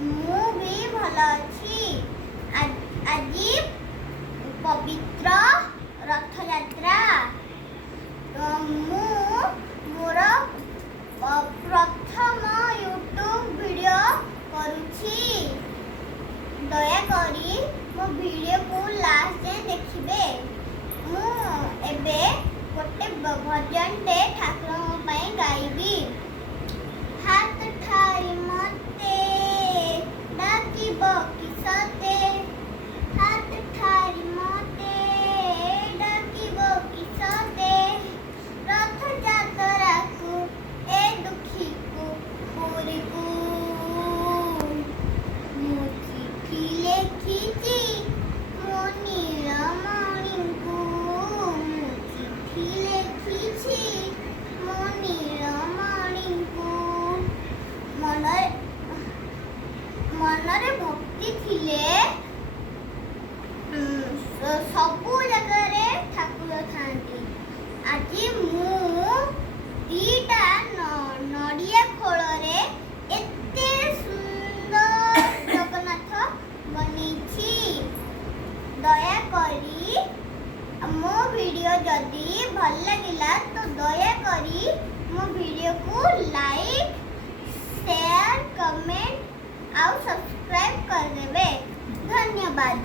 ମୁଁ ବି ଭଲ ଅଛି। ଆଜି ପବିତ୍ର ରଥଯାତ୍ରା। ମୁଁ ମୋର ପ୍ରଥମ ୟୁଟ୍ୟୁବ ଭିଡ଼ିଓ କରୁଛି। ଦୟାକରି ମୋ ଭିଡ଼ିଓକୁ ଲାଷ୍ଟ ଯାଏଁ ଦେଖିବେ। ମୁଁ ଏବେ ଗୋଟେ ଭଜନଟେ ଠାକୁରଙ୍କ ପାଇଁ ଗାଇବି। ହାତ ଠାରି ମତେ ଡାକିବ କିସତେ, ହାତ ଠାରି ମତେ ଡାକିବ କିସତେ, ରଥଯାତ୍ରାକୁ ଏ ଦୁଃଖୀକୁ ପୁରୀକୁ। ମୁଁ ଚିଠି ଲେଖିଛି ମୋ ନୀଳମଣିଙ୍କୁ, ମୁଁ ଚିଠି ଲେଖିଛି ମୋ ନୀଳମଣିଙ୍କୁ। ମନରେ ଭକ୍ତି ଥିଲେ ସବୁ ଜାଗାରେ ଠାକୁର ଥାନ୍ତି। ଆଜି ମୁଁ ଦିଟା ନଡ଼ିଆ ଖୋଳରେ ଏତେ ସୁନ୍ଦର ଜଗନ୍ନାଥ ବନେଇଛି। ଦୟାକରି ମୋ ଭିଡ଼ିଓ ଯଦି ଭଲ ଲାଗିଲା ତ ଦୟାକରି ମୋ ଭିଡ଼ିଓକୁ ଲାଇକ୍, शेयर, कमेंट और सब्सक्राइब कर देवे। धन्यवाद।